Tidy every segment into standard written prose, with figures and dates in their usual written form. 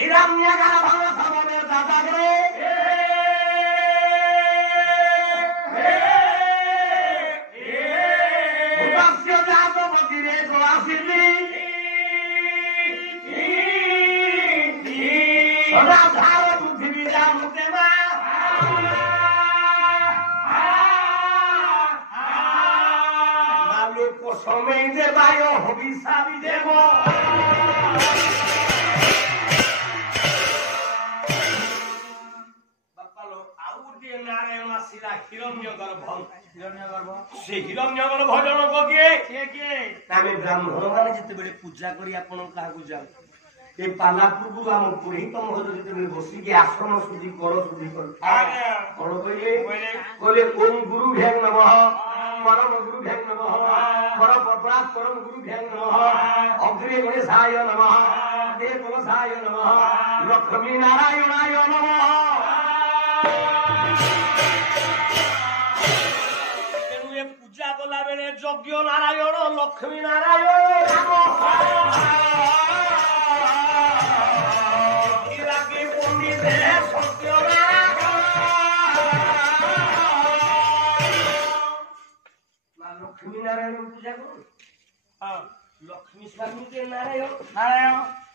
হিরণ্যকার ভালো খাবারে দাদা করে সময় যে বায়ু হবি সাবি দেব নারায়ণ আসিলা হিরণ্য গর্ভ সে হিরণ্য গর্ভ জনক কিଏ আমি ব্রাহ্মণ মানে যেତେବେଳେ ପୂଜା କରି ଆପଣ କାହାକୁ ଯାଉ ଏ ପାଲା ପୂର୍ବରୁ ଆମ ପୁରୋହିତ ମହୋଦୟ ଯେତେବେଳେ ବସିକି ଆସନ ଶୁଦ୍ଧି କର ଶୁଦ୍ଧି କର କଣ କହିଲେ କହିଲେ ଓಂ ଗୁରୁ ଭ୍ୟାଂ ନମଃ परम गुरु भ्यां नमः परम परात् परम गुरु भ्यां नमः अग्रे गणेशाय नमः देववसाय नमः लक्ष्मी नारायणाय नमः तेणु ये पूजा कला बेले यज्ञ नारायण लक्ष्मी नारायण नमः इलाके पंडित सत्य लक्ष्मी नारायण पूजा करो हाँ लक्ष्मी स्वामी के नारायण नारायण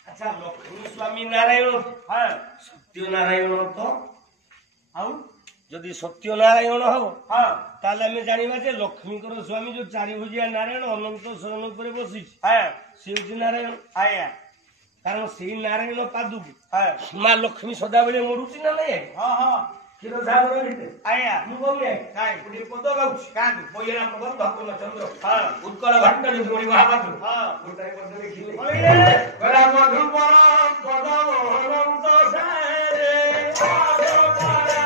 अच्छा लक्ष्मी स्वामी नारायण हाँ सत्य नारायण तो आउ जदि सत्य नारायण हो हाँ ताले हमें जानिबा जे लक्ष्मी कर स्वामी जो चारि भुजिया नारायण अनंत शरण ऊपर बसी हाँ से नारायण आया कारण से नारायण पादुक हाँ मां लक्ष्मी सदा बेले मरुची ना नहीं हाँ हाँ किलो सागर लिते आया मुगमे काय पुडी पद गाउछ कान मोयरा पद भक्तन चंद्र हां उत्कल घंटा जो मोडी महाबादु हां उठाई पद देखिले गला मधु पर पद अनंत सारे आदो तारा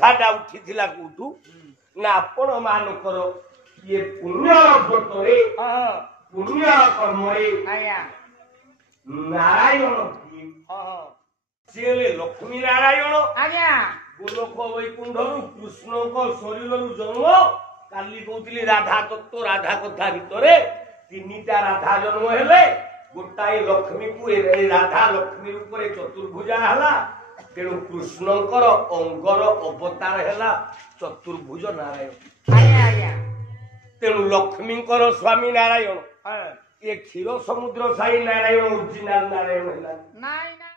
कथा उठी कौटू ना आपण मानकर ये पुण्य व्रत पुण्य कर्म नारायण लक्ष्मी नारायण गोलोक वैकुंठ कृष्ण शरीर जन्म काली कहती राधा तत्व राधा कथा भितर तीनटा राधा जन्म हेले गोटाए लक्ष्मी को राधा लक्ष्मी रूप चतुर्भुजा है तेणु कृष्णकर अंगर अवतार है चतुर्भुज नारायण तेणु लक्ष्मीकर स्वामी नारायण ये क्षीर समुद्र साई नारायण ओरिजिनल नारायण है।